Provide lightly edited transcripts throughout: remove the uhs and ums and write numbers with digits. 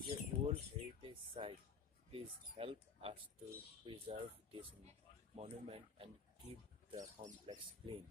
Is a World Heritage Site. Please help us to preserve this monument and keep the complex clean.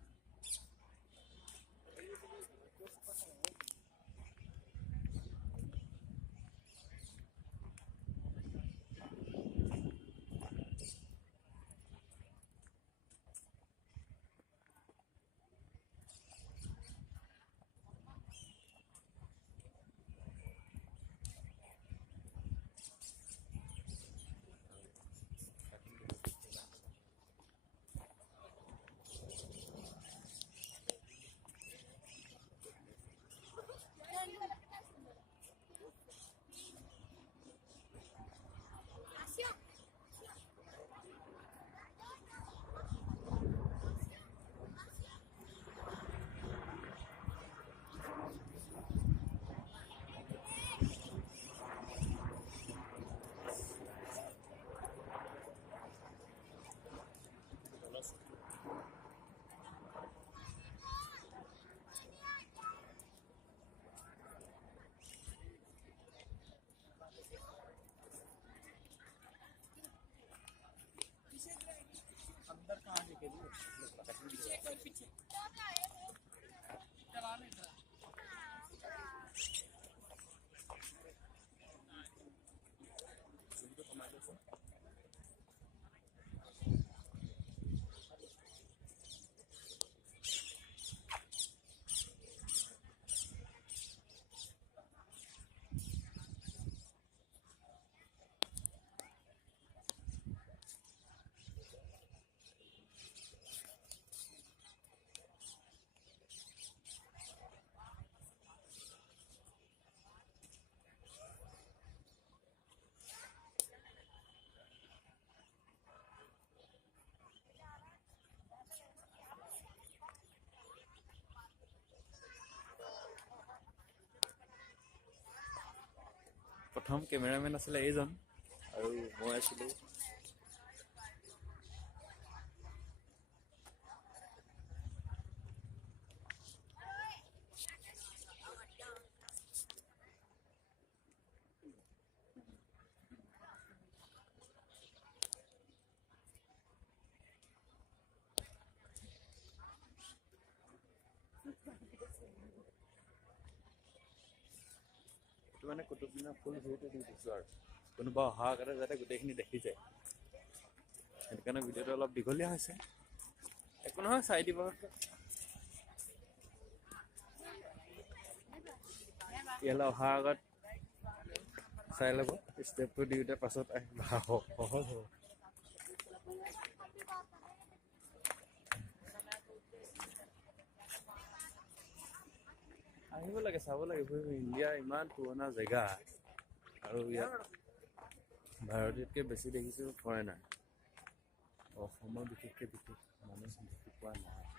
প্ৰথম cameraman আছিলে এইজন আৰু মই আছিলোঁ মানে কুতুব মিনাৰ ফুল ভিউটো দি দিছোঁ আৰু কোনোবা অহা আগতে যাতে গোটেইখিনি দেখি যায় সেইকাৰণে ভিডিঅ'টো অলপ দীঘলীয়া হৈছে একো নহয় চাই দিব ইয়ালৈ অহা আগত চাই ল'ব ষ্টেপটো দিওঁতে পাছত সহজ হ'ব আহিব লাগে চাব লাগে ইণ্ডিয়া ইমান পুৰণা জেগা আৰু ইয়াত ভাৰততকৈ বেছি দেখিছোঁ ফৰেনাৰ অসমৰ বিশেষকৈ মানুহ দেখি পোৱা নাই